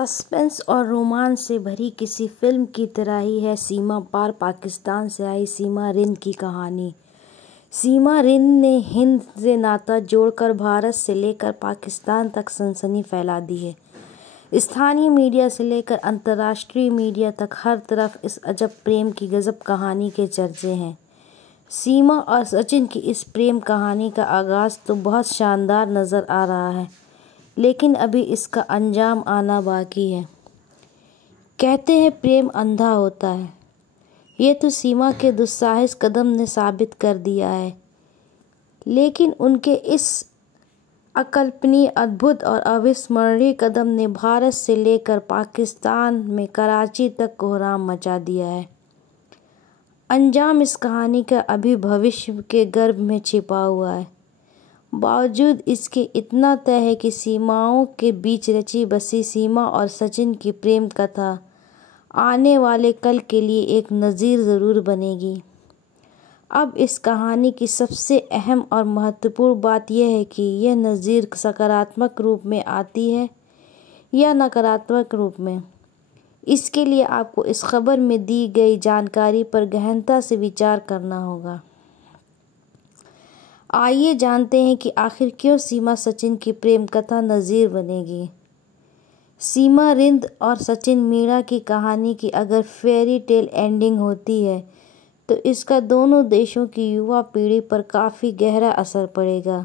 Suspense और रोमांच से भरी किसी फिल्म की तरह ही है सीमा पार पाकिस्तान से आई सीमा रिंद की कहानी। सीमा रिंद ने हिंद से नाता जोड़कर भारत से लेकर पाकिस्तान तक सनसनी फैला दी है। स्थानीय मीडिया से लेकर अंतर्राष्ट्रीय मीडिया तक हर तरफ इस अजब प्रेम की गजब कहानी के चर्चे हैं। सीमा और सचिन की इस प्रेम कहानी का आगाज़ तो बहुत शानदार नज़र आ रहा है, लेकिन अभी इसका अंजाम आना बाकी है। कहते हैं प्रेम अंधा होता है, ये तो सीमा के दुस्साहस कदम ने साबित कर दिया है। लेकिन उनके इस अकल्पनीय, अद्भुत और अविस्मरणीय कदम ने भारत से लेकर पाकिस्तान में कराची तक कोहराम मचा दिया है। अंजाम इस कहानी का अभी भविष्य के गर्भ में छिपा हुआ है। बावजूद इसके इतना तय है कि सीमाओं के बीच रची बसी सीमा और सचिन की प्रेम कथा आने वाले कल के लिए एक नज़ीर ज़रूर बनेगी। अब इस कहानी की सबसे अहम और महत्वपूर्ण बात यह है कि यह नज़ीर सकारात्मक रूप में आती है या नकारात्मक रूप में। इसके लिए आपको इस खबर में दी गई जानकारी पर गहनता से विचार करना होगा। आइए जानते हैं कि आखिर क्यों सीमा सचिन की प्रेम कथा नज़ीर बनेगी। सीमा रिंद और सचिन मीणा की कहानी की अगर फेयरी टेल एंडिंग होती है तो इसका दोनों देशों की युवा पीढ़ी पर काफ़ी गहरा असर पड़ेगा।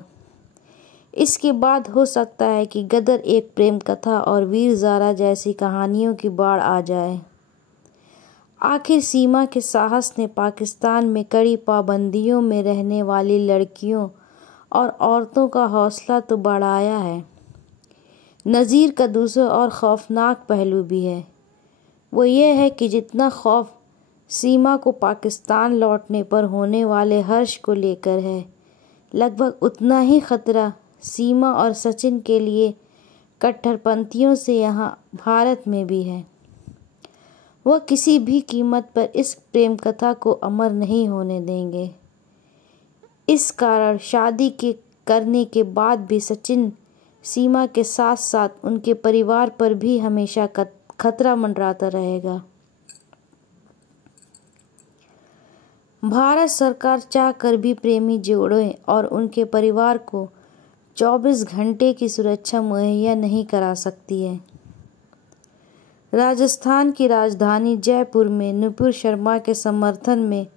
इसके बाद हो सकता है कि गदर एक प्रेम कथा और वीर ज़ारा जैसी कहानियों की बाढ़ आ जाए। आखिर सीमा के साहस ने पाकिस्तान में कड़ी पाबंदियों में रहने वाली लड़कियों और औरतों का हौसला तो बढ़ाया है। नज़ीर का दूसरा और खौफनाक पहलू भी है। वो ये है कि जितना खौफ सीमा को पाकिस्तान लौटने पर होने वाले हर्ष को लेकर है, लगभग उतना ही खतरा सीमा और सचिन के लिए कट्टरपंथियों से यहाँ भारत में भी है। वह किसी भी कीमत पर इस प्रेम कथा को अमर नहीं होने देंगे। इस कारण शादी करने के बाद भी सचिन सीमा के साथ साथ उनके परिवार पर भी हमेशा खतरा मंडराता रहेगा। भारत सरकार चाहकर भी प्रेमी जोड़ों और उनके परिवार को 24 घंटे की सुरक्षा मुहैया नहीं करा सकती है। राजस्थान की राजधानी जयपुर में नुपुर शर्मा के समर्थन में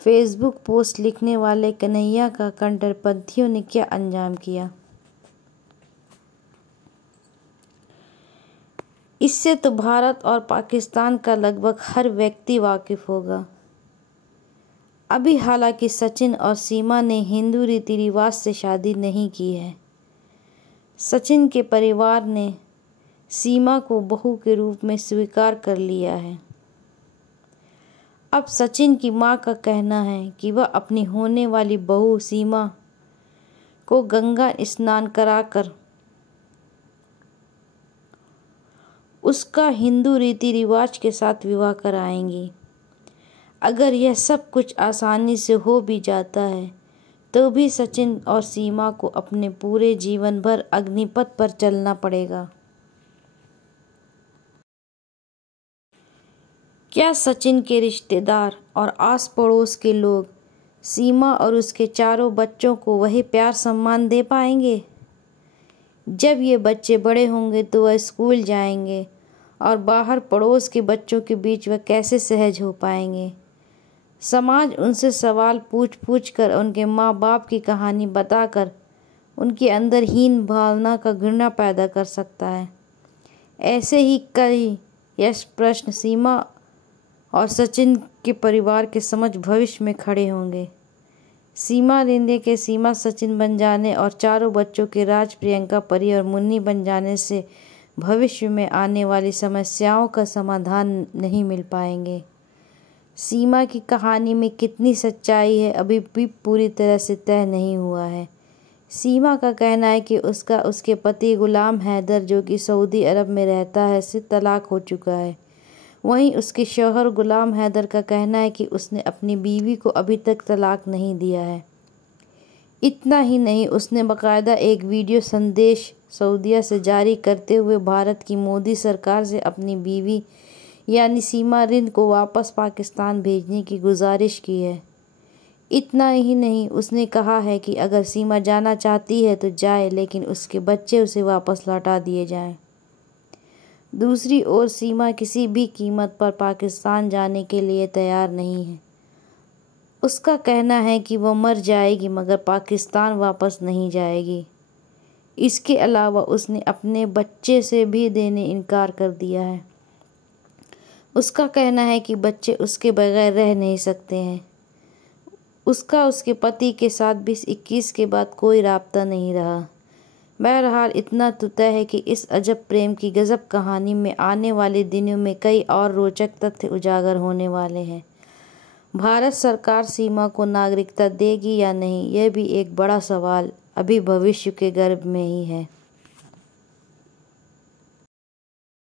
फेसबुक पोस्ट लिखने वाले कन्हैया का कट्टरपंथियों ने क्या अंजाम किया, इससे तो भारत और पाकिस्तान का लगभग हर व्यक्ति वाकिफ होगा। अभी हालांकि सचिन और सीमा ने हिंदू रीति रिवाज से शादी नहीं की है। सचिन के परिवार ने सीमा को बहू के रूप में स्वीकार कर लिया है। अब सचिन की मां का कहना है कि वह अपनी होने वाली बहू सीमा को गंगा स्नान कराकर उसका हिंदू रीति रिवाज के साथ विवाह कराएंगी। अगर यह सब कुछ आसानी से हो भी जाता है तो भी सचिन और सीमा को अपने पूरे जीवन भर अग्निपथ पर चलना पड़ेगा। क्या सचिन के रिश्तेदार और आस पड़ोस के लोग सीमा और उसके चारों बच्चों को वही प्यार सम्मान दे पाएंगे? जब ये बच्चे बड़े होंगे तो वह स्कूल जाएंगे और बाहर पड़ोस के बच्चों के बीच वह कैसे सहज हो पाएंगे? समाज उनसे सवाल पूछ पूछ कर उनके माँ बाप की कहानी बताकर उनके अंदर हीन भावना का घृणा पैदा कर सकता है। ऐसे ही कई यश प्रश्न सीमा और सचिन के परिवार के समझ भविष्य में खड़े होंगे। सीमा रिंदे के सीमा सचिन बन जाने और चारों बच्चों के राज प्रियंका परी और मुन्नी बन जाने से भविष्य में आने वाली समस्याओं का समाधान नहीं मिल पाएंगे। सीमा की कहानी में कितनी सच्चाई है अभी भी पूरी तरह से तय नहीं हुआ है। सीमा का कहना है कि उसके पति गुलाम हैदर, जो कि सऊदी अरब में रहता है, से तलाक हो चुका है। वहीं उसके शौहर गुलाम हैदर का कहना है कि उसने अपनी बीवी को अभी तक तलाक नहीं दिया है। इतना ही नहीं, उसने बाकायदा एक वीडियो संदेश सऊदीया से जारी करते हुए भारत की मोदी सरकार से अपनी बीवी यानी सीमा रिंद को वापस पाकिस्तान भेजने की गुजारिश की है। इतना ही नहीं, उसने कहा है कि अगर सीमा जाना चाहती है तो जाए, लेकिन उसके बच्चे उसे वापस लौटा दिए जाएं। दूसरी ओर सीमा किसी भी कीमत पर पाकिस्तान जाने के लिए तैयार नहीं है। उसका कहना है कि वह मर जाएगी मगर पाकिस्तान वापस नहीं जाएगी। इसके अलावा उसने अपने बच्चे से भी देने इनकार कर दिया है। उसका कहना है कि बच्चे उसके बगैर रह नहीं सकते हैं। उसका उसके पति के साथ भी 21 के बाद कोई राब्ता नहीं रहा। बहरहाल इतना तो तय है कि इस अजब प्रेम की गजब कहानी में आने वाले दिनों में कई और रोचक तथ्य उजागर होने वाले हैं। भारत सरकार सीमा को नागरिकता देगी या नहीं, यह भी एक बड़ा सवाल अभी भविष्य के गर्भ में ही है।